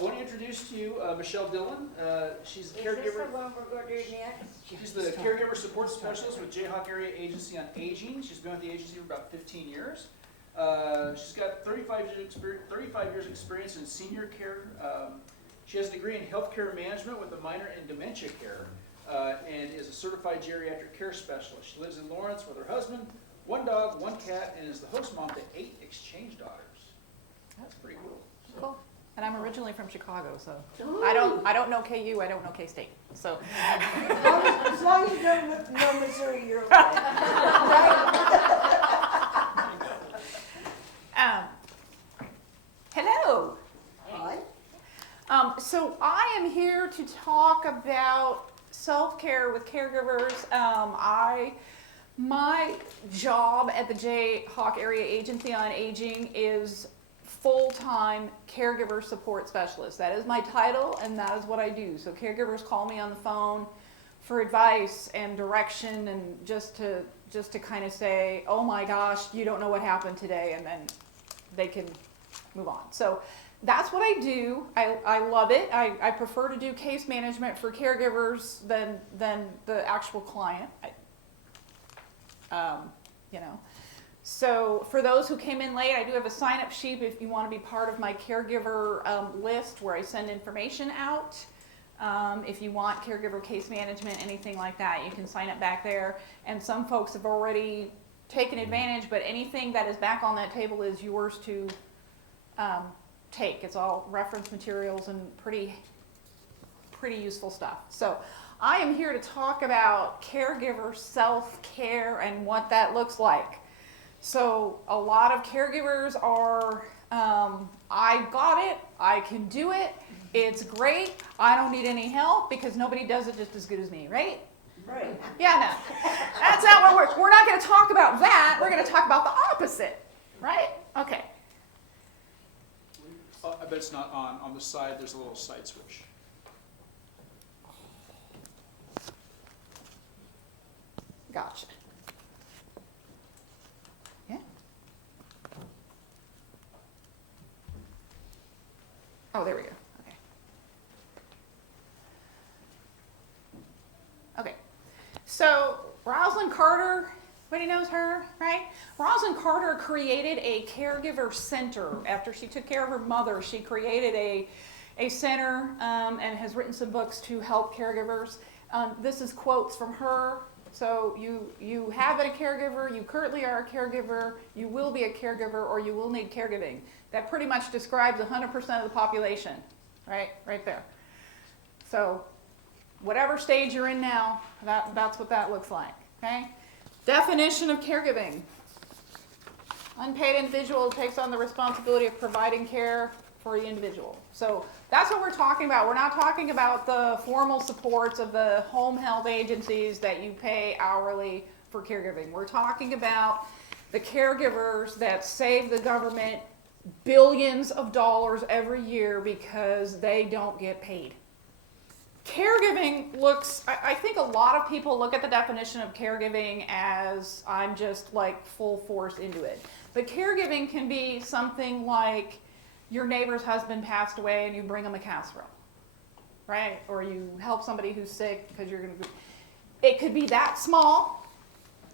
I want to introduce to you Michele Dillon. She's a caregiver. Is this the one we're going to do next? She's the caregiver support specialist with Jayhawk Area Agency on Aging. She's been with the agency for about 15 years. She's got 35 years experience in senior care. She has a degree in healthcare management with a minor in dementia care, and is a certified geriatric care specialist. She lives in Lawrence with her husband, 1 dog, 1 cat, and is the host mom to 8 exchange daughters. That's pretty cool. Cool. And I'm originally from Chicago, so I don't know KU, I don't know K-State. So As long as you don't know Missouri, you're okay. hello. Hi. So I am here to talk about self-care with caregivers. My job at the Jayhawk Area Agency on Aging is full-time caregiver support specialist. That is my title, and that is what I do. So caregivers call me on the phone for advice and direction, and just to kind of say, oh my gosh, you don't know what happened today, and then they can move on. So that's what I do. I love it. I prefer to do case management for caregivers than the actual client. So for those who came in late, I do have a sign-up sheet if you want to be part of my caregiver list where I send information out. If you want caregiver case management, anything like that, you can sign up back there. And some folks have already taken advantage, but anything that is back on that table is yours to take. It's all reference materials and pretty useful stuff. So I am here to talk about caregiver self-care and what that looks like. So a lot of caregivers are, I got it, I can do it, it's great, I don't need any help because nobody does it just as good as me, right? Right. Yeah, no, that's not what we're not going to talk about that, we're going to talk about the opposite, right? Okay. I bet it's not on. On the side, there's a little side switch. Gotcha. Yeah. Oh, there we go. Okay. Okay. So Rosalind Carter, everybody knows her, right? Rosalind Carter created a caregiver center. After she took care of her mother, she created a center and has written some books to help caregivers. This is quotes from her. So you have been a caregiver, you currently are a caregiver, you will be a caregiver, or you will need caregiving. That pretty much describes 100% of the population, right there. So whatever stage you're in now, that's what that looks like, okay? Definition of caregiving. Unpaid individual takes on the responsibility of providing care for the individual. So that's what we're talking about. We're not talking about the formal supports of the home health agencies that you pay hourly for caregiving. We're talking about the caregivers that save the government billions of dollars every year because they don't get paid. Caregiving looks, I think a lot of people look at the definition of caregiving as I'm just like full force into it. But caregiving can be something like your neighbor's husband passed away and you bring him a casserole, right? Or you help somebody who's sick because you're going to, it could be that small,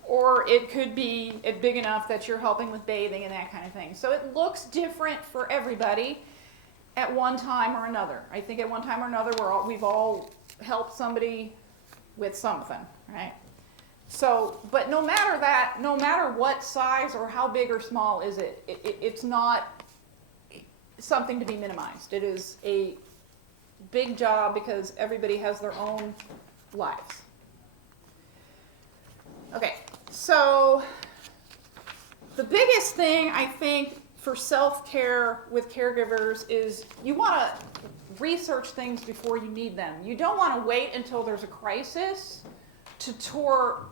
or it could be big enough that you're helping with bathing and that kind of thing. So it looks different for everybody at one time or another. I think at one time or another we've all helped somebody with something, right? So, but no matter that, no matter what size or how big or small is it, it's not something to be minimized. It is a big job because everybody has their own lives. Okay, so the biggest thing I think for self-care with caregivers is you want to research things before you need them. You don't want to wait until there's a crisis to tour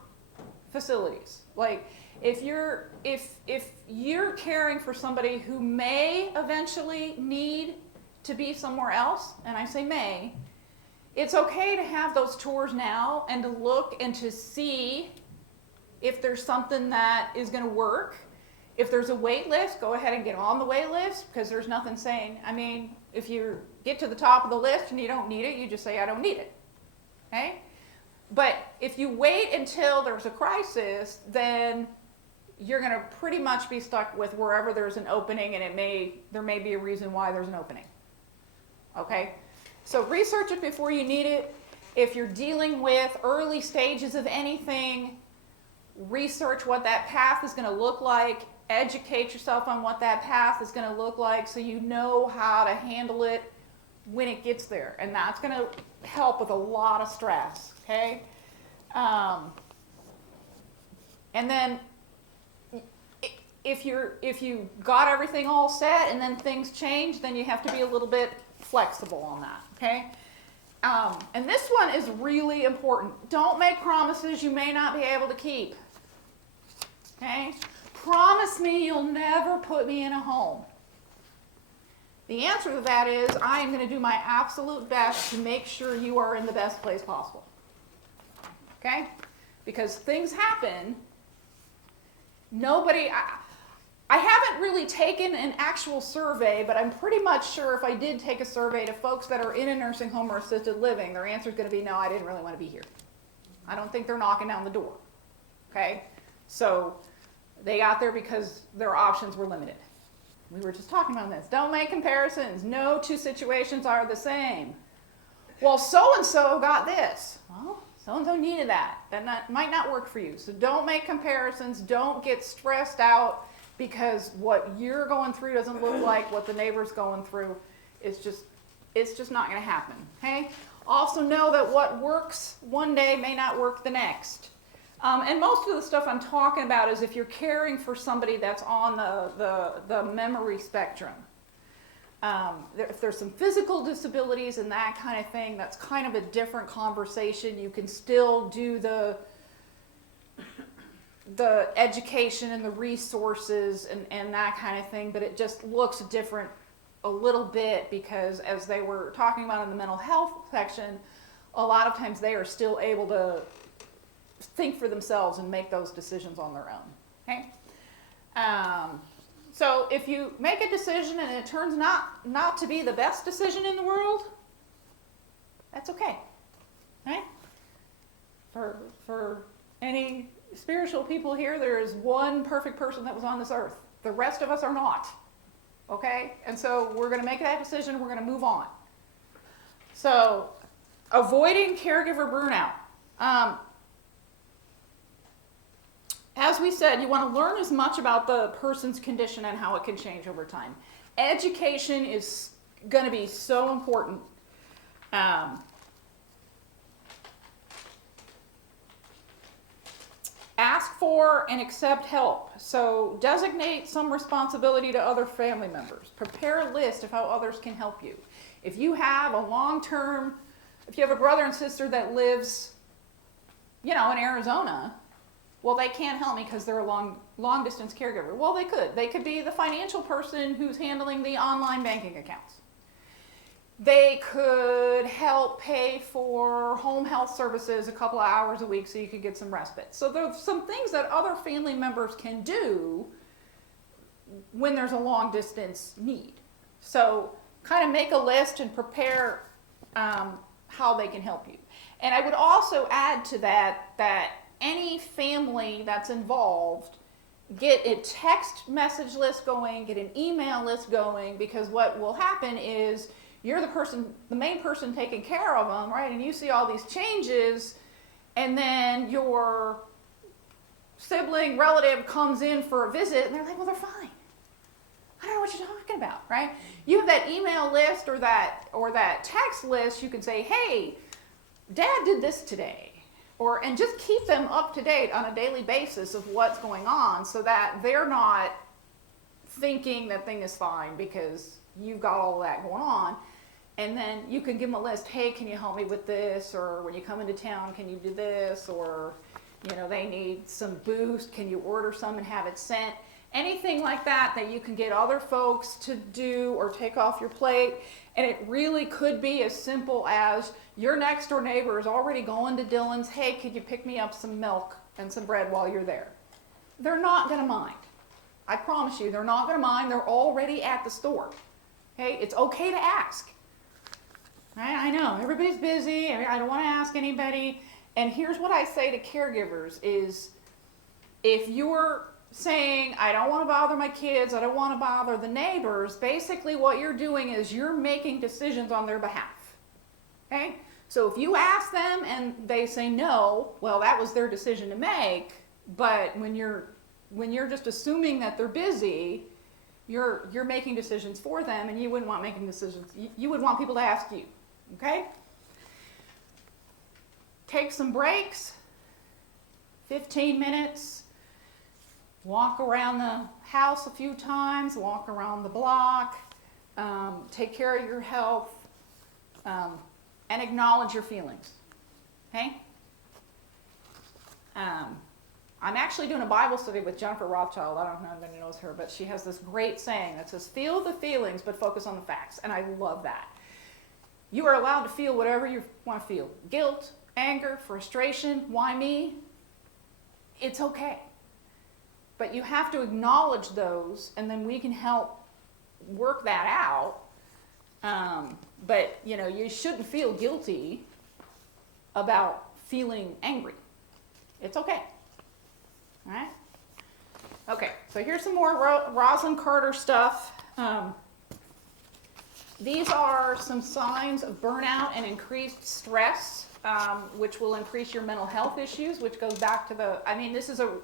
facilities. Like if you're caring for somebody who may eventually need to be somewhere else, and I say may, it's okay to have those tours now and to look and to see if there's something that is going to work If there's a wait list, go ahead and get on the wait list, because there's nothing saying, I mean, if you get to the top of the list and you don't need it, you just say, I don't need it. Okay? But if you wait until there's a crisis, then you're going to pretty much be stuck with wherever there's an opening, and there may be a reason why there's an opening. Okay? So research it before you need it. If you're dealing with early stages of anything, research what that path is going to look like. Educate yourself on what that path is going to look like so you know how to handle it when it gets there. And that's going to help with a lot of stress, okay? And then if you got everything all set and then things change, then you have to be a little bit flexible on that, okay? And this one is really important. Don't make promises you may not be able to keep, okay? Promise me you'll never put me in a home. The answer to that is, I am going to do my absolute best to make sure you are in the best place possible. Okay? Because things happen. I haven't really taken an actual survey, but I'm pretty much sure if I did take a survey to folks that are in a nursing home or assisted living, their answer is going to be, no, I didn't really want to be here. I don't think they're knocking down the door. Okay? So they got there because their options were limited. We were just talking about this. Don't make comparisons. No two situations are the same. Well, so-and-so got this. Well, so-and-so needed that. That might not work for you. So don't make comparisons. Don't get stressed out because what you're going through doesn't look like what the neighbor's going through. It's just not going to happen. Okay? Also know that what works one day may not work the next. And most of the stuff I'm talking about is if you're caring for somebody that's on the memory spectrum. If there's some physical disabilities and that kind of thing, that's kind of a different conversation. You can still do the education and the resources and that kind of thing, but it just looks different a little bit because as they were talking about in the mental health section, a lot of times they are still able to think for themselves and make those decisions on their own. Okay? So if you make a decision and it turns not to be the best decision in the world, that's okay. Right? For any spiritual people here, there is one perfect person that was on this earth. The rest of us are not. Okay? And so we're going to make that decision. We're going to move on. So avoiding caregiver burnout. As we said, you want to learn as much about the person's condition and how it can change over time. Education is going to be so important. Ask for and accept help. So designate some responsibility to other family members. Prepare a list of how others can help you. If you have if you have a brother and sister that lives, in Arizona, well, they can't help me because they're a long distance caregiver. Well, they could. They could be the financial person who's handling the online banking accounts. They could help pay for home health services a couple of hours a week so you could get some respite. So there's some things that other family members can do when there's a long distance need. So kind of make a list and prepare how they can help you. And I would also add to that any family that's involved, get a text message list going, get an email list going, because what will happen is you're the main person taking care of them, right? And you see all these changes, and then your sibling, relative comes in for a visit, and they're like, well, they're fine. I don't know what you're talking about, right? You have that email list or that text list, you can say, hey, Dad did this today. And just keep them up to date on a daily basis of what's going on so that they're not thinking that thing is fine because you've got all that going on. And then you can give them a list. Hey, can you help me with this? Or when you come into town, can you do this? Or, they need some boost. Can you order some and have it sent? Anything like that you can get other folks to do or take off your plate. And it really could be as simple as your next door neighbor is already going to Dillon's. Hey, could you pick me up some milk and some bread while you're there? They're not going to mind. I promise you, they're not going to mind. They're already at the store. Okay? It's okay to ask. Right? I know, everybody's busy. I don't want to ask anybody. And here's what I say to caregivers is, if you're saying, I don't want to bother my kids, I don't want to bother the neighbors, basically what you're doing is you're making decisions on their behalf. Okay? So if you ask them and they say no, well, that was their decision to make. But when you're just assuming that they're busy, you're making decisions for them, and you wouldn't want making decisions. You would want people to ask you. Okay? Take some breaks, 15 minutes, walk around the house a few times, walk around the block, take care of your health, and acknowledge your feelings. Okay? I'm actually doing a Bible study with Jennifer Rothschild. I don't know if anybody knows her, but she has this great saying that says, feel the feelings, but focus on the facts. And I love that. You are allowed to feel whatever you want to feel. Guilt, anger, frustration, why me? It's okay. But you have to acknowledge those, and then we can help work that out. But, you shouldn't feel guilty about feeling angry. It's okay. All right? Okay, so here's some more Rosalind Carter stuff. These are some signs of burnout and increased stress, which will increase your mental health issues, which goes back to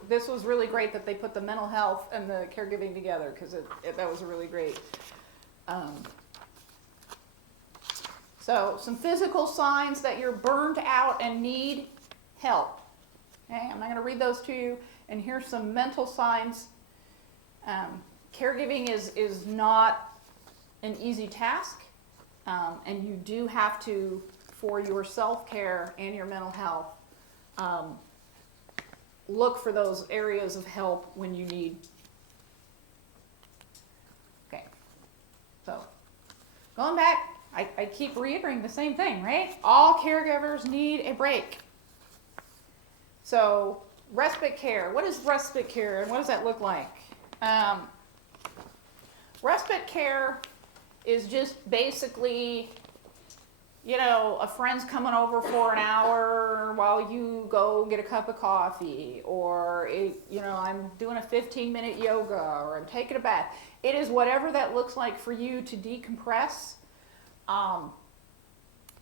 this was really great that they put the mental health and the caregiving together, because that was a really great. So some physical signs that you're burned out and need help. Okay, I'm not going to read those to you. And here's some mental signs. Caregiving is not an easy task, and you do have to, for your self-care and your mental health, look for those areas of help when you need. Okay, so going back, I keep reiterating the same thing, right? All caregivers need a break. So respite care, what is respite care and what does that look like? Respite care is just basically, a friend's coming over for an hour while you go get a cup of coffee, or, I'm doing a 15-minute yoga, or I'm taking a bath. It is whatever that looks like for you to decompress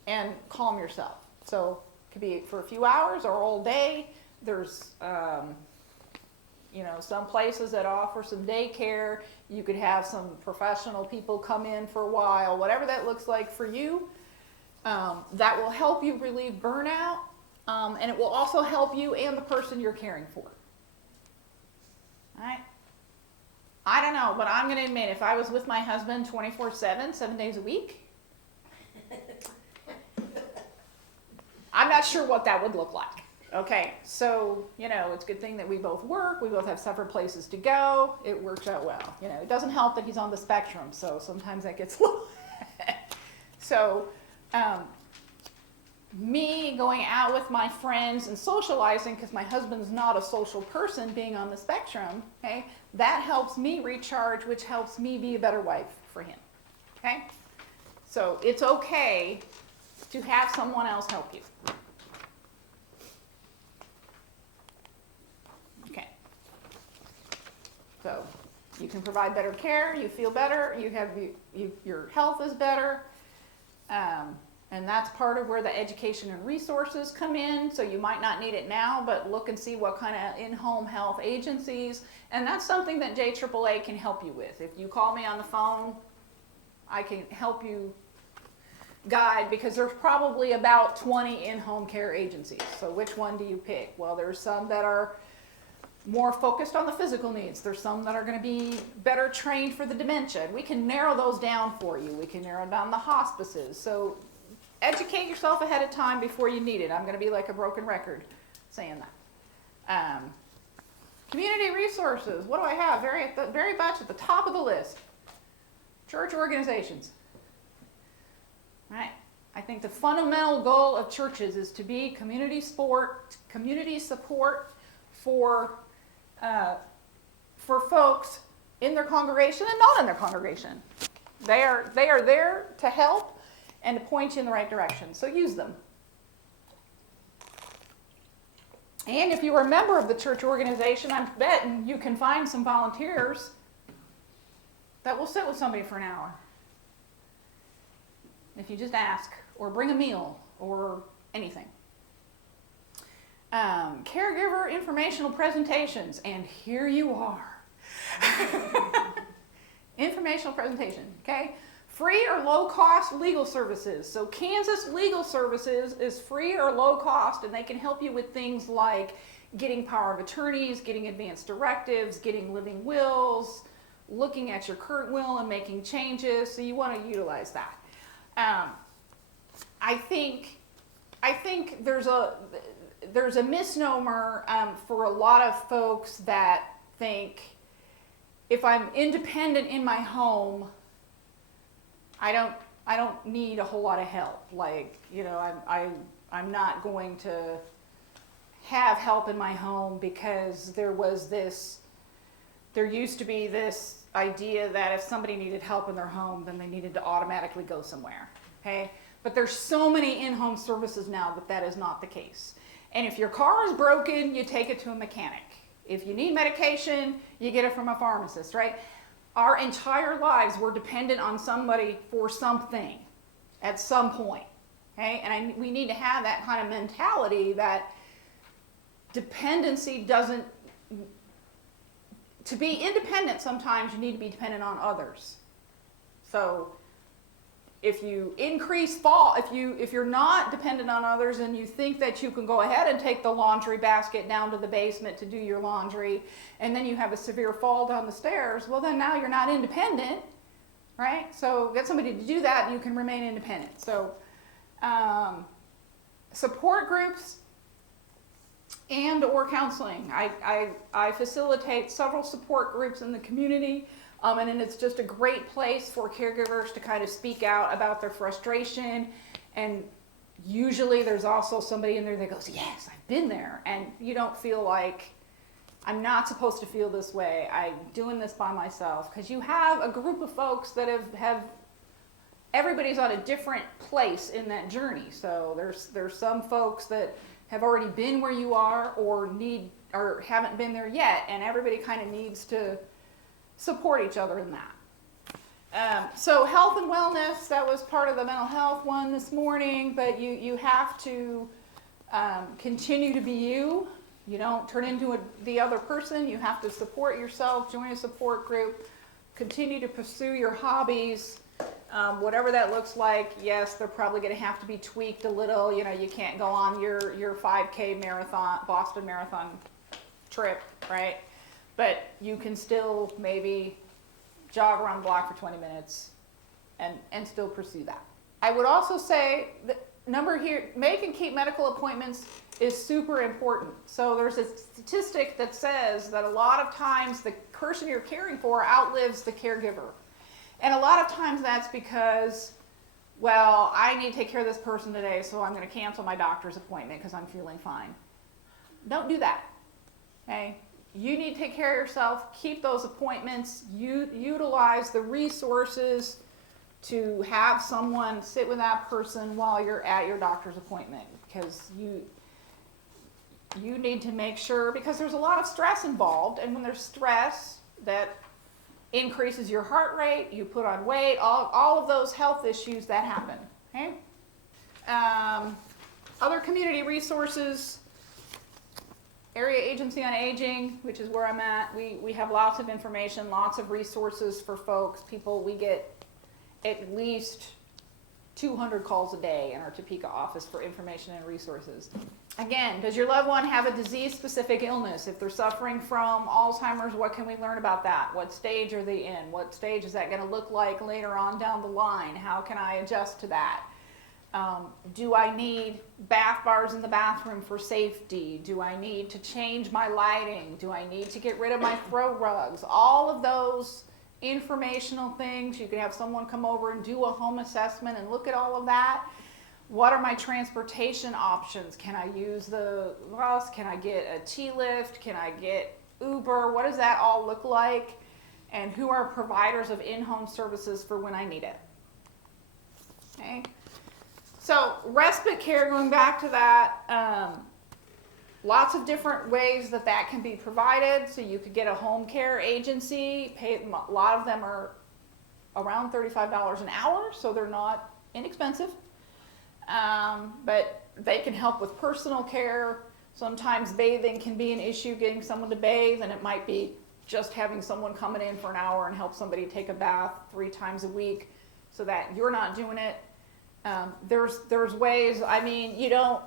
and calm yourself. So it could be for a few hours or all day. There's, some places that offer some daycare. You could have some professional people come in for a while, whatever that looks like for you. That will help you relieve burnout, and it will also help you and the person you're caring for. All right? I don't know, but I'm going to admit, if I was with my husband 24/7, 7 days a week, I'm not sure what that would look like. Okay, so, it's a good thing that we both work. We both have separate places to go. It works out well. It doesn't help that he's on the spectrum, so sometimes that gets low. So, me going out with my friends and socializing, because my husband's not a social person, being on the spectrum, okay, that helps me recharge, which helps me be a better wife for him. Okay? So, it's okay to have someone else help you. So you can provide better care, you feel better, your health is better, and that's part of where the education and resources come in. So you might not need it now, but look and see what kind of in-home health agencies, and that's something that JAAA can help you with. If you call me on the phone, I can help you guide, because there's probably about 20 in-home care agencies. So which one do you pick? Well, there's some that are more focused on the physical needs. There's some that are going to be better trained for the dementia. We can narrow those down for you. We can narrow down the hospices. So educate yourself ahead of time before you need it. I'm going to be like a broken record saying that. Community resources. What do I have? Very much at the top of the list. Church organizations. Right? I think the fundamental goal of churches is to be community support for folks in their congregation and not in their congregation. They are there to help and to point you in the right direction. So use them. And if you are a member of the church organization, I'm betting you can find some volunteers that will sit with somebody for an hour. If you just ask, or bring a meal, or anything. Caregiver informational presentations, and here you are. Informational presentation, okay? Free or low cost legal services. So Kansas Legal Services is free or low cost, and they can help you with things like getting power of attorneys, getting advance directives, getting living wills, looking at your current will and making changes. So you want to utilize that. I think there's a misnomer for a lot of folks that think if I'm independent in my home, I don't need a whole lot of help. Like, you know, I'm not going to have help in my home because there used to be this idea that if somebody needed help in their home, then they needed to automatically go somewhere, okay? But there's so many in-home services now that is not the case. And if your car is broken, you take it to a mechanic. If you need medication, you get it from a pharmacist, right? Our entire lives, we're dependent on somebody for something at some point, okay? And we need to have that kind of mentality that dependency doesn't, to be independent, sometimes you need to be dependent on others. So if you if you're not dependent on others and you think that you can go ahead and take the laundry basket down to the basement to do your laundry, and then you have a severe fall down the stairs, well then now you're not independent, right? So get somebody to do that and you can remain independent. So support groups and or counseling. I facilitate several support groups in the community. And it's just a great place for caregivers to kind of speak out about their frustration. And usually there's also somebody in there that goes, yes, I've been there. And you don't feel like, I'm not supposed to feel this way. I'm doing this by myself. Because you have a group of folks that have everybody's on a different place in that journey. So there's some folks that have already been where you are or haven't been there yet. And everybody kind of needs to support each other in that. So health and wellness, that was part of the mental health one this morning, but you have to continue to be you. You don't turn into the other person. You have to support yourself, join a support group, continue to pursue your hobbies, whatever that looks like. Yes, they're probably going to have to be tweaked a little. You know, you can't go on your 5K marathon, Boston Marathon trip, right? But you can still maybe jog around the block for 20 minutes and still pursue that. I would also say the number here, make and keep medical appointments is super important. So there's a statistic that says that a lot of times the person you're caring for outlives the caregiver. And a lot of times that's because, well, I need to take care of this person today, so I'm going to cancel my doctor's appointment because I'm feeling fine. Don't do that, okay? You need to take care of yourself, keep those appointments, utilize the resources to have someone sit with that person while you're at your doctor's appointment, because you need to make sure, because there's a lot of stress involved, and when there's stress, that increases your heart rate, you put on weight, all of those health issues that happen, okay? Other community resources, Area Agency on Aging, which is where I'm at. We have lots of information, lots of resources for folks. We get at least 200 calls a day in our Topeka office for information and resources. Again, does your loved one have a disease-specific illness? If they're suffering from Alzheimer's, what can we learn about that? What stage are they in? What stage is that going to look like later on down the line? How can I adjust to that? Do I need bath bars in the bathroom for safety? Do I need to change my lighting? Do I need to get rid of my throw rugs? All of those informational things. You can have someone come over and do a home assessment and look at all of that. What are my transportation options? Can I use the bus? Can I get a T-Lift? Can I get Uber? What does that all look like? and who are providers of in-home services for when I need it. Okay? So respite care, going back to that, lots of different ways that that can be provided. So you could get a home care agency. A lot of them are around $35 an hour, so they're not inexpensive. But they can help with personal care. Sometimes bathing can be an issue, getting someone to bathe, and it might be just having someone coming in for an hour and help somebody take a bath 3 times a week so that you're not doing it. There's ways, I mean, you don't,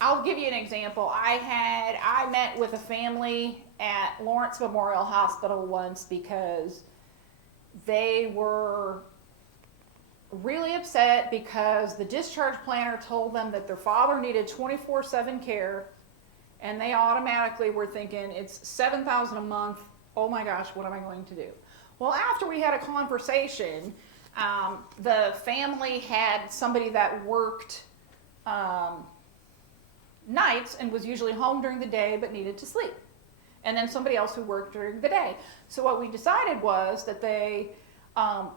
I'll give you an example. I met with a family at Lawrence Memorial Hospital once because they were really upset because the discharge planner told them that their father needed 24/7 care, and they automatically were thinking, it's $7,000 a month. Oh my gosh, what am I going to do? Well, after we had a conversation, the family had somebody that worked nights and was usually home during the day but needed to sleep, and then somebody else who worked during the day. So what we decided was that they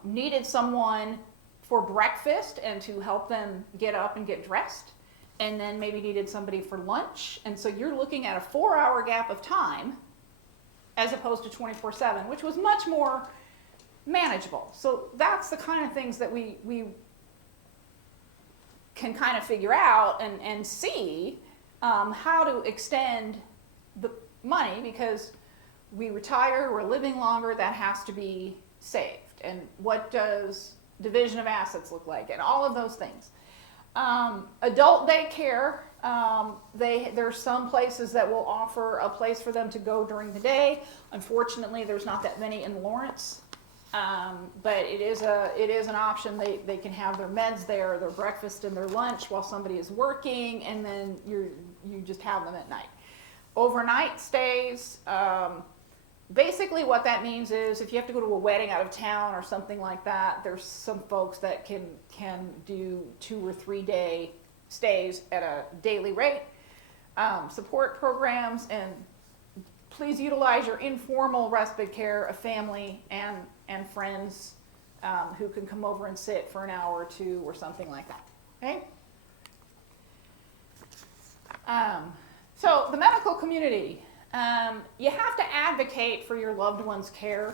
needed someone for breakfast and to help them get up and get dressed, and then maybe needed somebody for lunch. And so you're looking at a 4-hour gap of time as opposed to 24/7, which was much more manageable. So that's the kind of things that we can kind of figure out and see how to extend the money, because we retire, we're living longer, that has to be saved. And what does division of assets look like, and all of those things. Adult daycare, there's some places that will offer a place for them to go during the day. Unfortunately, there's not that many in Lawrence, but it is an option. They can have their meds there, their breakfast and their lunch while somebody is working, and then you just have them at night. Overnight stays. Basically what that means is if you have to go to a wedding out of town or something like that, there's some folks that can do 2 or 3 day stays at a daily rate. Support programs, and please utilize your informal respite care of family and friends who can come over and sit for an hour or 2 or something like that. Okay? So the medical community. You have to advocate for your loved one's care.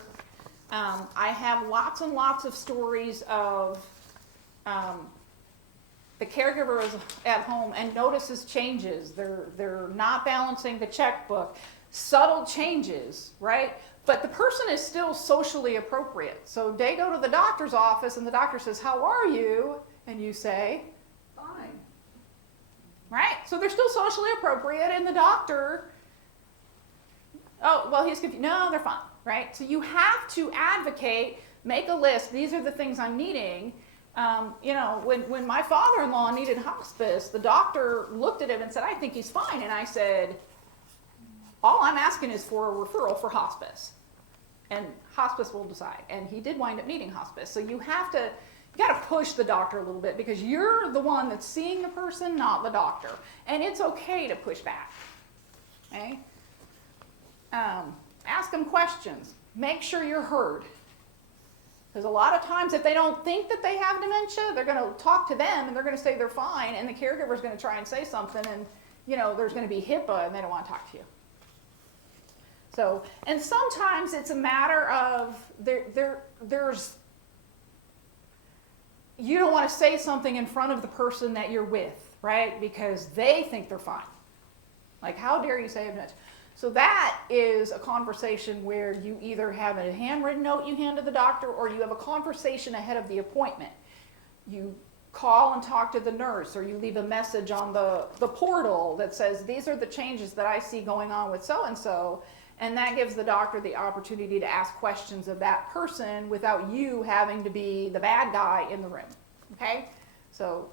I have lots and lots of stories of the caregiver is at home and notices changes. They're not balancing the checkbook. Subtle changes, right? But the person is still socially appropriate. So they go to the doctor's office and the doctor says, "How are you?" And you say, "Fine." Right? So they're still socially appropriate, and the doctor, "Oh, well, he's confused." No, they're fine, right? So you have to advocate, make a list. These are the things I'm needing. When my father-in-law needed hospice, the doctor looked at him and said, "I think he's fine." And I said, "All I'm asking is for a referral for hospice. And hospice will decide." And he did wind up needing hospice. So you got to push the doctor a little bit, because you're the one that's seeing the person, not the doctor. And it's okay to push back. Okay? Ask them questions. Make sure you're heard. Because a lot of times if they don't think that they have dementia, they're going to talk to them and they're going to say they're fine, and the caregiver is going to try and say something, and there's going to be HIPAA and they don't want to talk to you. So, and sometimes it's a matter of there's you don't want to say something in front of the person that you're with, right? Because they think they're fine. Like, how dare you say dementia? So that is a conversation where you either have a handwritten note you hand to the doctor, or you have a conversation ahead of the appointment. You call and talk to the nurse, or you leave a message on the portal that says, "These are the changes that I see going on with so-and-so," and that gives the doctor the opportunity to ask questions of that person without you having to be the bad guy in the room. Okay? So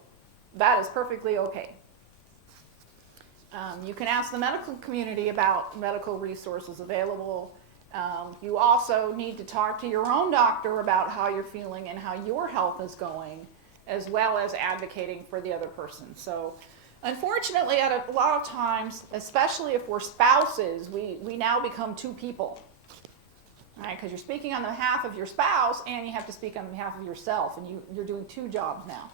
that is perfectly okay. You can ask the medical community about medical resources available. You also need to talk to your own doctor about how you're feeling and how your health is going, as well as advocating for the other person. So unfortunately, at a lot of times, especially if we're spouses, we now become 2 people. right? Because you're speaking on behalf of your spouse and you have to speak on behalf of yourself, and you're doing two jobs now.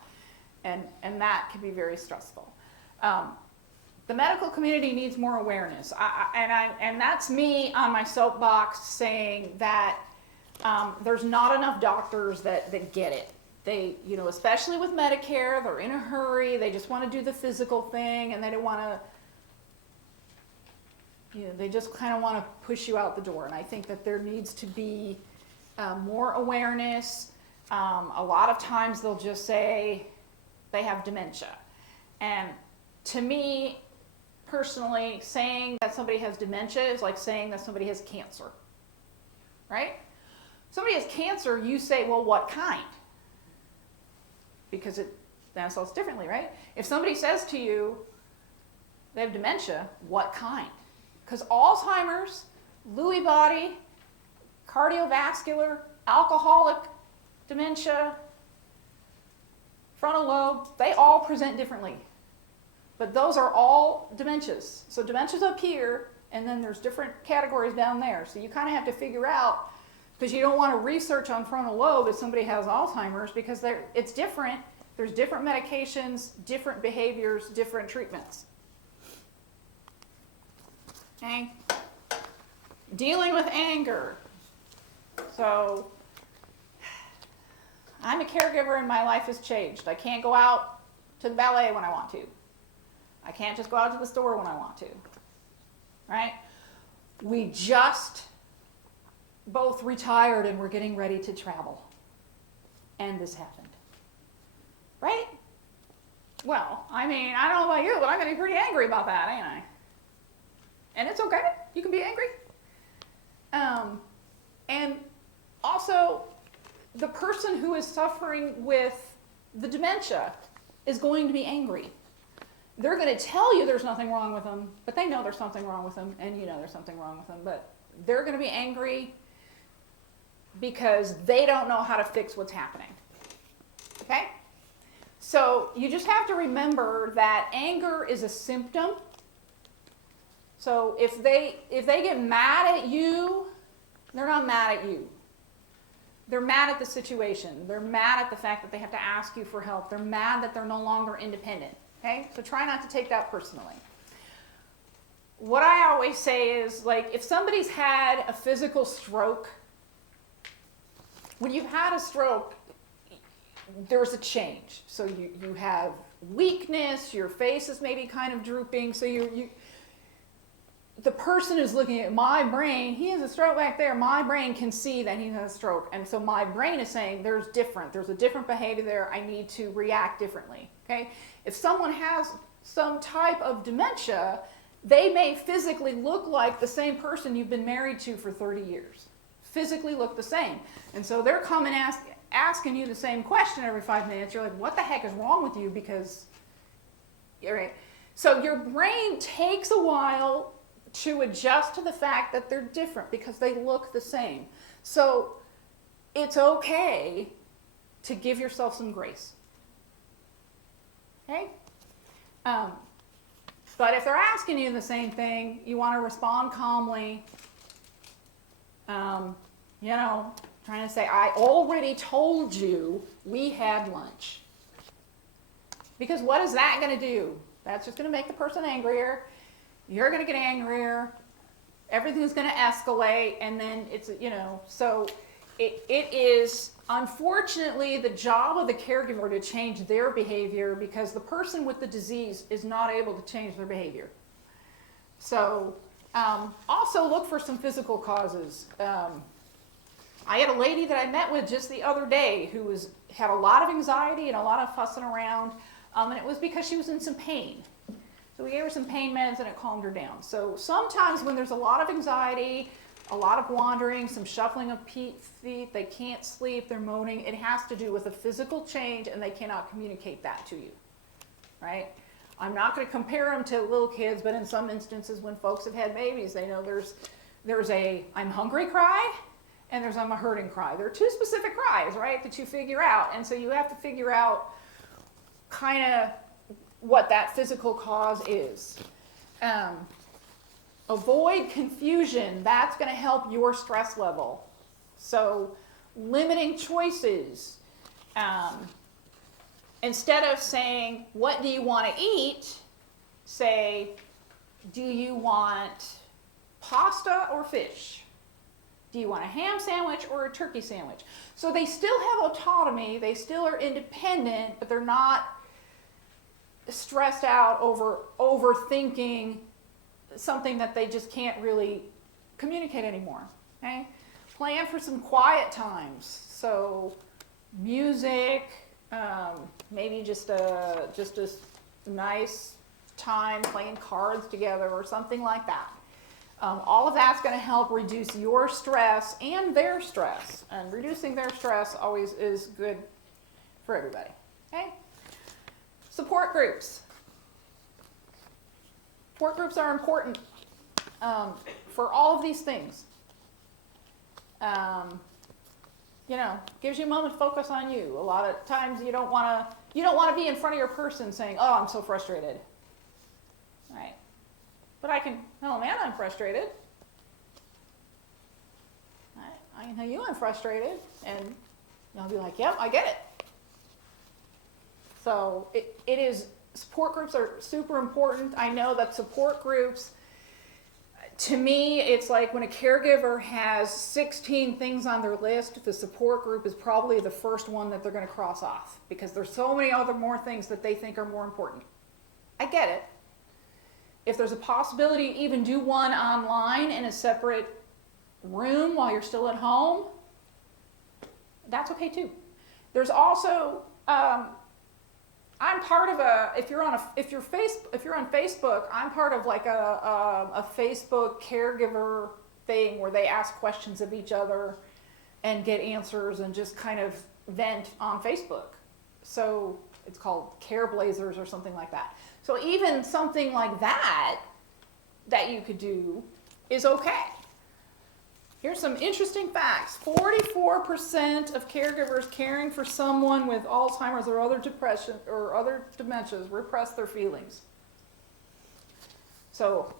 And that can be very stressful. The medical community needs more awareness. And that's me on my soapbox saying that there's not enough doctors that get it. They, especially with Medicare, they're in a hurry. They just want to do the physical thing, and they don't want to, they just kind of want to push you out the door. And I think that there needs to be more awareness. A lot of times they'll just say they have dementia. And to me, personally, saying that somebody has dementia is like saying that somebody has cancer, right? Somebody has cancer, you say, well, what kind? Because it manifests differently, right? If somebody says to you they have dementia, what kind? Because Alzheimer's, Lewy body, cardiovascular, alcoholic dementia, frontal lobe, they all present differently. But those are all dementias. So dementia's up here, and then there's different categories down there. So you kind of have to figure out, because you don't want to research on frontal lobe if somebody has Alzheimer's, because it's different. There's different medications, different behaviors, different treatments. Okay? Dealing with anger. So I'm a caregiver and my life has changed. I can't go out to the ballet when I want to. I can't just go out to the store when I want to. Right? We just both retired and we're getting ready to travel. And this happened. Right? Well, I mean, I don't know about you, but I'm going to be pretty angry about that, ain't I? And it's okay. You can be angry. And also, the person who is suffering with the dementia is going to be angry. They're going to tell you there's nothing wrong with them, but they know there's something wrong with them, and you know there's something wrong with them, but they're going to be angry because they don't know how to fix what's happening. Okay? So you just have to remember that anger is a symptom. So if they get mad at you, they're not mad at you. They're mad at the situation. They're mad at the fact that they have to ask you for help. They're mad that they're no longer independent. Okay? So try not to take that personally. What I always say is, like, if somebody's had a physical stroke, when you've had a stroke, there's a change. So you have weakness, your face is maybe kind of drooping, so the person who's looking at my brain, he has a stroke back there, my brain can see that he has a stroke. And so my brain is saying there's a different behavior there, I need to react differently. Okay? If someone has some type of dementia, they may physically look like the same person you've been married to for 30 years. Physically look the same. And so they're coming asking you the same question every 5 minutes. You're like, what the heck is wrong with you? Because, right? So your brain takes a while to adjust to the fact that they're different because they look the same. So it's okay to give yourself some grace. Okay? But if they're asking you the same thing, you want to respond calmly. Trying to say, I already told you we had lunch. Because what is that going to do? That's just going to make the person angrier. You're going to get angrier. Everything's going to escalate. And then so it is unfortunately the job of the caregiver to change their behavior because the person with the disease is not able to change their behavior. So also look for some physical causes. I had a lady that I met with just the other day who had a lot of anxiety and a lot of fussing around, and it was because she was in some pain. So we gave her some pain meds and it calmed her down. So sometimes when there's a lot of anxiety, a lot of wandering, some shuffling of feet, they can't sleep, they're moaning, it has to do with a physical change and they cannot communicate that to you, right? I'm not going to compare them to little kids, but in some instances when folks have had babies, they know there's a I'm hungry cry and there's I'm a hurting cry. There are two specific cries, right, that you figure out. And so you have to figure out kind of what that physical cause is. Avoid confusion. That's going to help your stress level. So limiting choices. Instead of saying, what do you want to eat? Say, do you want pasta or fish? Do you want a ham sandwich or a turkey sandwich? So they still have autonomy, they still are independent, but they're not stressed out over overthinking something that they just can't really communicate anymore. Okay? Plan for some quiet times. So music, maybe just a nice time playing cards together or something like that. All of that's going to help reduce your stress and their stress. And reducing their stress always is good for everybody. Okay? Support groups. Support groups are important for all of these things. Gives you a moment to focus on you. A lot of times you don't want to be in front of your person saying, "Oh, I'm so frustrated." Right? But I can tell a man I'm frustrated. Right? I can tell you I'm frustrated, and you'll be like, "Yep, I get it." So support groups are super important. I know that support groups, to me, it's like when a caregiver has 16 things on their list, the support group is probably the first one that they're going to cross off because there's so many more things that they think are more important. I get it. If there's a possibility to even do one online in a separate room while you're still at home, that's okay too. There's also I'm part of if you're on Facebook, I'm part of like a Facebook caregiver thing where they ask questions of each other and get answers and just kind of vent on Facebook. So it's called Care Blazers or something like that. So even something like that you could do is okay. Here's some interesting facts. 44% of caregivers caring for someone with Alzheimer's or other depression or other dementias repress their feelings. So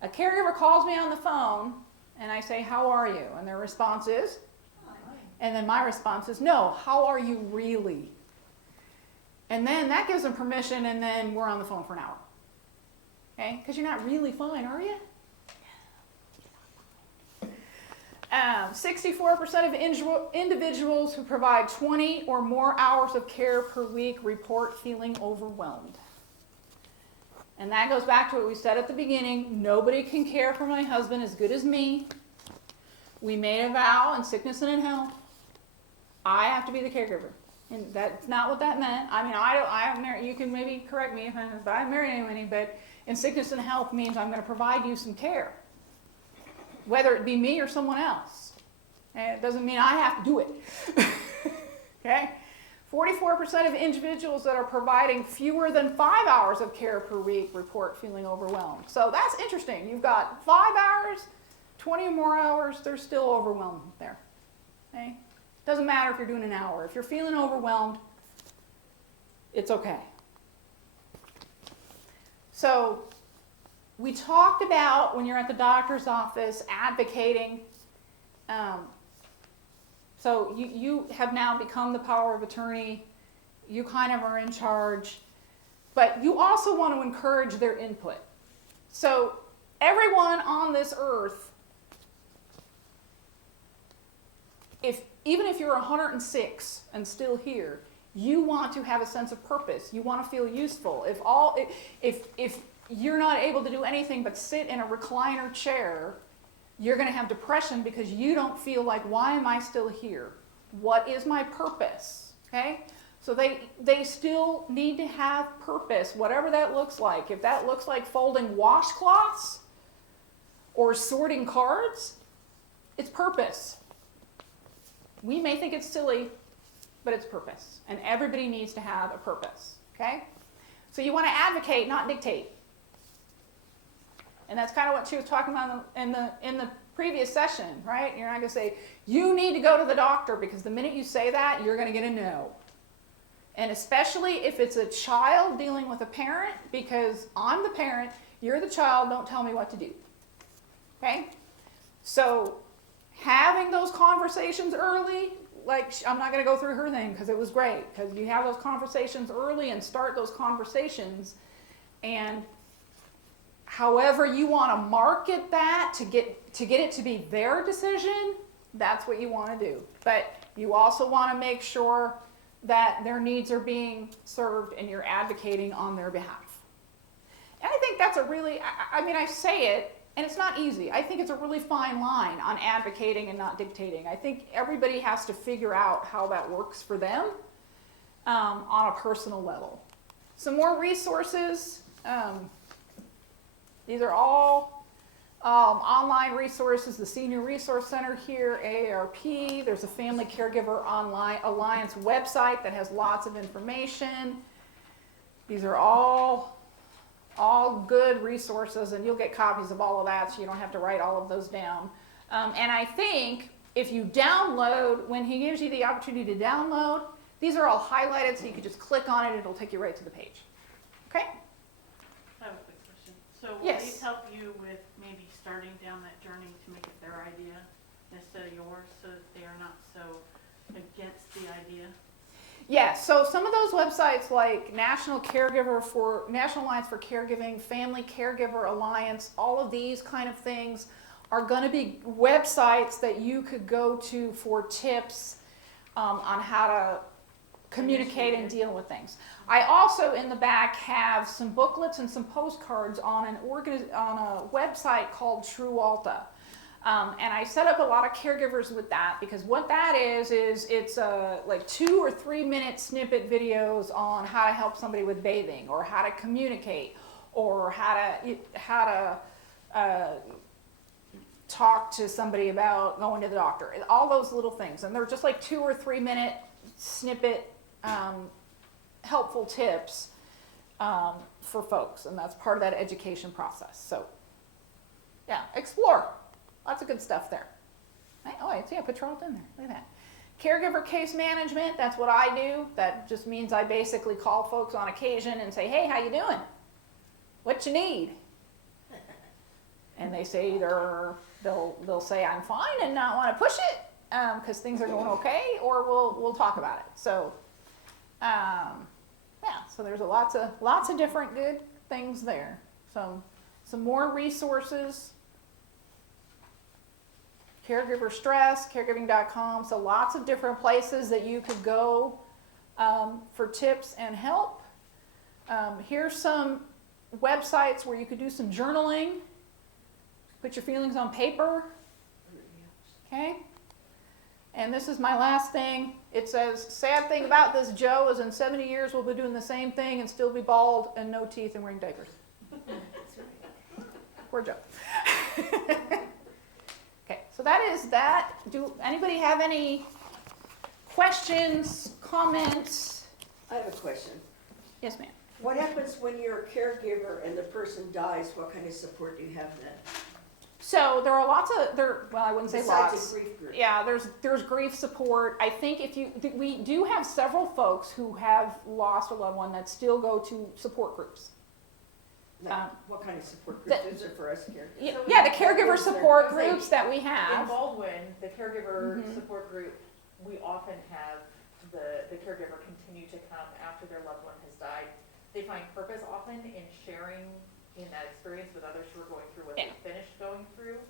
a caregiver calls me on the phone and I say, "How are you?" And their response is, and then my response is, "No, how are you really?" And then that gives them permission, and then we're on the phone for an hour. Okay? Because you're not really fine, are you? 64% of individuals who provide 20 or more hours of care per week report feeling overwhelmed. And that goes back to what we said at the beginning. Nobody can care for my husband as good as me. We made a vow in sickness and in health. I have to be the caregiver. And that's not what that meant. I mean, I haven't married, you can maybe correct me if I haven't married anybody, but in sickness and health means I'm going to provide you some care. Whether it be me or someone else. And it doesn't mean I have to do it. Okay? 44% of individuals that are providing fewer than 5 hours of care per week report feeling overwhelmed. So that's interesting. You've got 5 hours, 20 or more hours, they're still overwhelmed there. Okay? Doesn't matter if you're doing an hour. If you're feeling overwhelmed, it's okay. So we talked about when you're at the doctor's office advocating. So you have now become the power of attorney. You kind of are in charge. But you also want to encourage their input. So everyone on this earth, even if you're 106 and still here, you want to have a sense of purpose. You want to feel useful. If you're not able to do anything but sit in a recliner chair, you're going to have depression because you don't feel like, why am I still here? What is my purpose? Okay? So they still need to have purpose, whatever that looks like. If that looks like folding washcloths or sorting cards, it's purpose. We may think it's silly, but it's purpose. And everybody needs to have a purpose. Okay? So you want to advocate, not dictate. And that's kind of what she was talking about in the previous session, right? You're not going to say, you need to go to the doctor, because the minute you say that, you're going to get a no. And especially if it's a child dealing with a parent, because I'm the parent, you're the child, don't tell me what to do. Okay? So having those conversations early, like I'm not going to go through her thing because it was great, because you have those conversations early and start those conversations, and however you want to market that to get it to be their decision, that's what you want to do. But you also want to make sure that their needs are being served and you're advocating on their behalf. And I think that's a really, I mean, I say it, and it's not easy. I think it's a really fine line on advocating and not dictating. I think everybody has to figure out how that works for them on a personal level. Some more resources. These are all online resources. The Senior Resource Center here, AARP. There's a Family Caregiver Online Alliance website that has lots of information. These are all good resources, and you'll get copies of all of that, so you don't have to write all of those down. And I think if you download, when he gives you the opportunity to download, these are all highlighted, so you can just click on it, it'll take you right to the page. Okay? I have a quick question. So will Yes. these help you with maybe starting down that journey to make it their idea instead of yours, so that they are not so against the idea? Yeah, so some of those websites like National Alliance for Caregiving, Family Caregiver Alliance, all of these kind of things are going to be websites that you could go to for tips on how to communicate and deal with things. I also in the back have some booklets and some postcards on a website called True Alta. And I set up a lot of caregivers with that, because what that is it's like 2 or 3 minute snippet videos on how to help somebody with bathing, or how to communicate, or how to talk to somebody about going to the doctor. All those little things, and they're just like 2 or 3 minute snippet helpful tips for folks, and that's part of that education process. So yeah, explore. Lots of good stuff there. Oh, I see, I put Charlotte in there. Look at that. Caregiver case management, that's what I do. That just means I basically call folks on occasion and say, hey, how you doing? What you need? And they say they'll say I'm fine and not want to push it because things are going okay, or we'll talk about it. So yeah, so there's lots of different good things there. So some more resources. Caregiver Stress, caregiving.com, so lots of different places that you could go for tips and help. Here's some websites where you could do some journaling, put your feelings on paper, okay? And this is my last thing. It says, sad thing about this Joe is in 70 years we'll be doing the same thing and still be bald and no teeth and wearing diapers. Poor Joe. Okay, so that is that. Do anybody have any questions, comments? I have a question. Yes, ma'am. What happens when you're a caregiver and the person dies? What kind of support do you have then? So there are lots of well, I wouldn't say Besides lots. a grief group. Yeah, there's grief support. I think we do have several folks who have lost a loved one that still go to support groups. What kind of support groups is there for us caregivers? Yeah, the caregiver support I was groups that we In have. Baldwin, the caregiver Mhm. support group, we often have the caregiver continue to come after their loved one has died. They find purpose often in sharing in that experience with others who are going through what Yeah. they finished going through.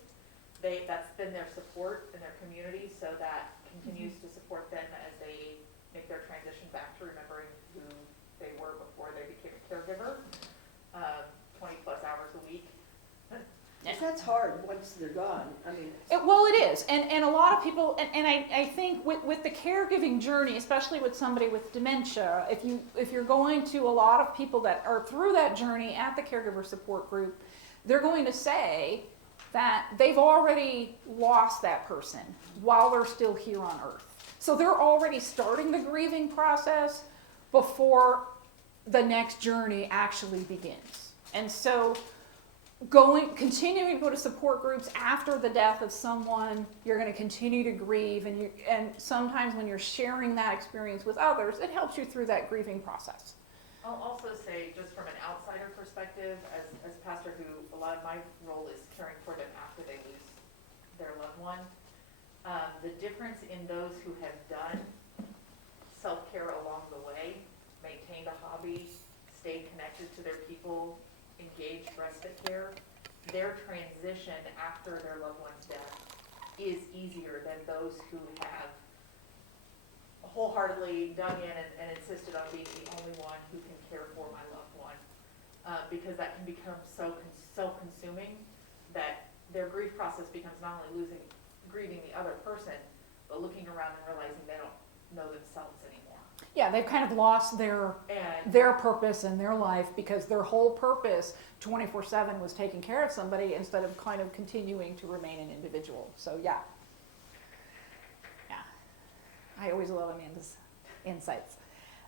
That's been their support in their community, so that continues to support them as they make their transition back to remembering who they were before they became a caregiver. 20 plus hours a week. Because that's hard once they're gone. I mean, Well, it is, and a lot of people, and I think with the caregiving journey, especially with somebody with dementia, if you're going to a lot of people that are through that journey at the caregiver support group, they're going to say that they've already lost that person while they're still here on earth. So they're already starting the grieving process before the next journey actually begins. And so continuing to go to support groups after the death of someone, you're going to continue to grieve, and sometimes when you're sharing that experience with others, it helps you through that grieving process. I'll also say, just from an outsider perspective, as pastor, who a lot of my role is caring for them after they lose their loved one, The difference in those who have done self-care along the way, maintained a hobby, stayed connected to their people, engaged respite care, their transition after their loved one's death is easier than those who have wholeheartedly dug in and insisted on being the only one who can care for my loved one. Because that can become so consuming that their grief process becomes not only grieving the other person, but looking around and realizing they don't know themselves anymore. Yeah, they've kind of lost their And purpose in their life because their whole purpose 24/7 was taking care of somebody instead of kind of continuing to remain an individual. So yeah. I always love Amanda's insights.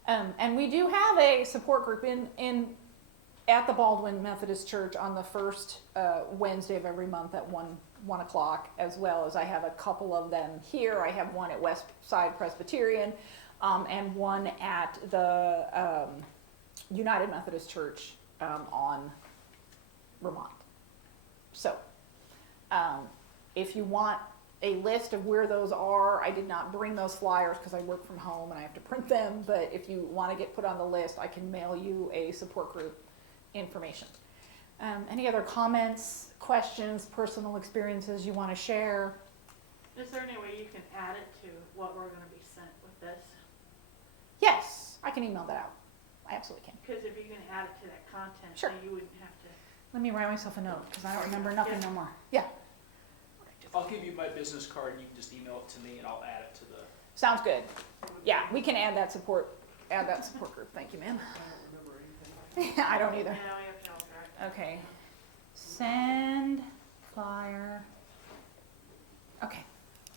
And we do have a support group at the Baldwin Methodist Church on the first Wednesday of every month at 1 o'clock, as well as I have a couple of them here. I have one at West Side Presbyterian and one at the United Methodist Church on Vermont. So if you want a list of where those are, I did not bring those flyers because I work from home and I have to print them, but if you want to get put on the list, I can mail you a support group information. Any other comments, questions, personal experiences you want to share? Is there any way you can add it to what we're gonna be sent with this? Yes, I can email that out. I absolutely can. Because if you can add it to that content, Sure. then you wouldn't have to. Let me write myself a note because I don't remember nothing no more. Yeah, I'll give you my business card and you can just email it to me and I'll add it to the. sounds good. Yeah, we can add that support group. Thank you, ma'am. I don't remember anything. I don't either. Now we have to all correct. Okay. Send flyer. Okay.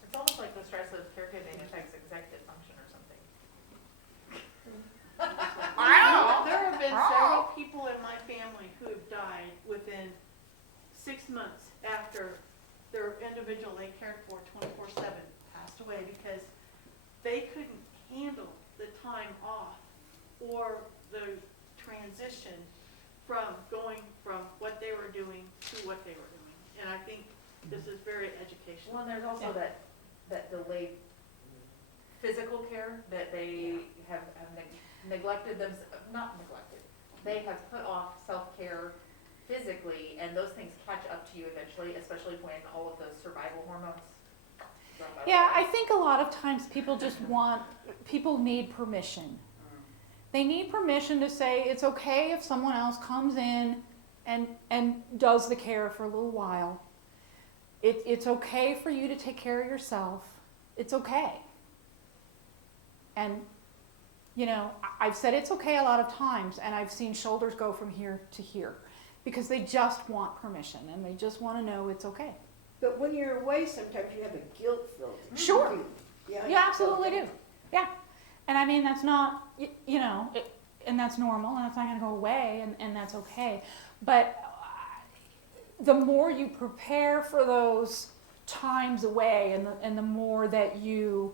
it's almost like the stress of caregiving affects executive function or something. There have been several people in my family who have died within 6 months after their individual they cared for 24/7 passed away because they couldn't handle the time off or the transition from going from what they were doing to what they were doing. And I think this is very educational. Well, and there's also that delayed physical care that they have neglected them, not neglected. They have put off self-care physically, and those things catch up to you eventually, especially when all of those survival hormones run by the Yeah, way. I think a lot of times people need permission. They need permission to say it's okay if someone else comes in and does the care for a little while. It's okay for you to take care of yourself. It's okay. And, you know, I've said it's okay a lot of times, and I've seen shoulders go from here to here because they just want permission and they just want to know it's okay. But when you're away, sometimes you have a guilt-filled. Sure. Yeah, You absolutely do. Yeah. And I mean, that's not, you know, and that's normal, and that's not going to go away, and that's okay. But the more you prepare for those times away, and the more that you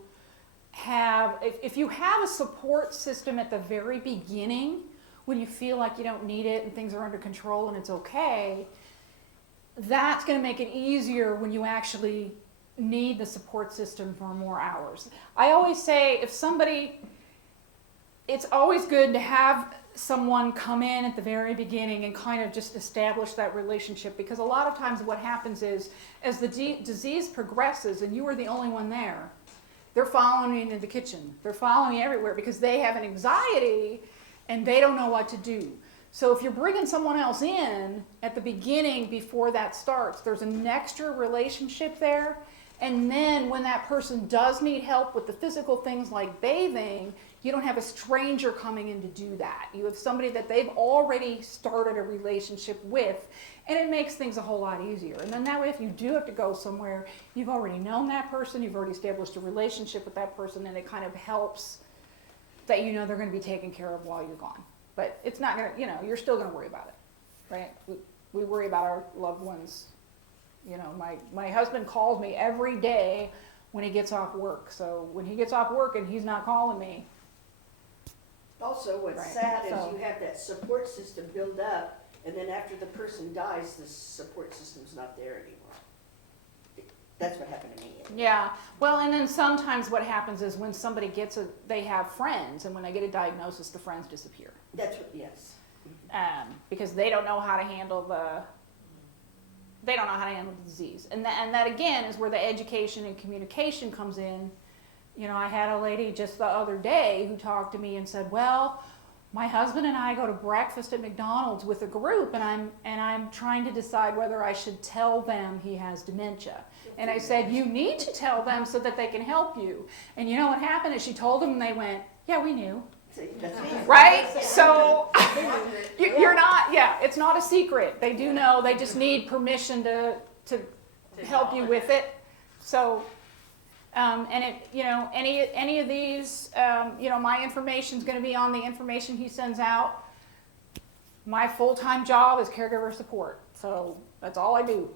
have, if you have a support system at the very beginning, when you feel like you don't need it and things are under control and it's okay, that's going to make it easier when you actually need the support system for more hours. I always say it's always good to have someone come in at the very beginning and kind of just establish that relationship, because a lot of times what happens is as the disease progresses and you are the only one there, they're following you into the kitchen. They're following you everywhere because they have an anxiety and they don't know what to do. So if you're bringing someone else in at the beginning before that starts, there's an extra relationship there. And then when that person does need help with the physical things like bathing, you don't have a stranger coming in to do that. You have somebody that they've already started a relationship with, and it makes things a whole lot easier. And then that way, if you do have to go somewhere, you've already known that person, you've already established a relationship with that person, and it kind of helps that you know they're going to be taken care of while you're gone. But it's not going to, you know, you're still going to worry about it, right? We worry about our loved ones. You know, my husband calls me every day when he gets off work. So when he gets off work and he's not calling me. Also, what's Right, sad so- is you have that support system build up, and then after the person dies, the support system's not there anymore. That's what happened to me. Yeah, well, and then sometimes what happens is when somebody they have friends, and when they get a diagnosis, the friends disappear. That's what, yes. Because they don't know how to handle the disease. And that again is where the education and communication comes in. You know, I had a lady just the other day who talked to me and said, well, my husband and I go to breakfast at McDonald's with a group, and I'm trying to decide whether I should tell them he has dementia. And I said, you need to tell them so that they can help you. And you know what happened is she told them, and they went, yeah, we knew. See, that's me. Right? So you're not, yeah, it's not a secret. They do know, they just need permission to help you with it. So, and it, you know, any of these, you know, my information's going to be on the information he sends out. My full-time job is caregiver support. So that's all I do.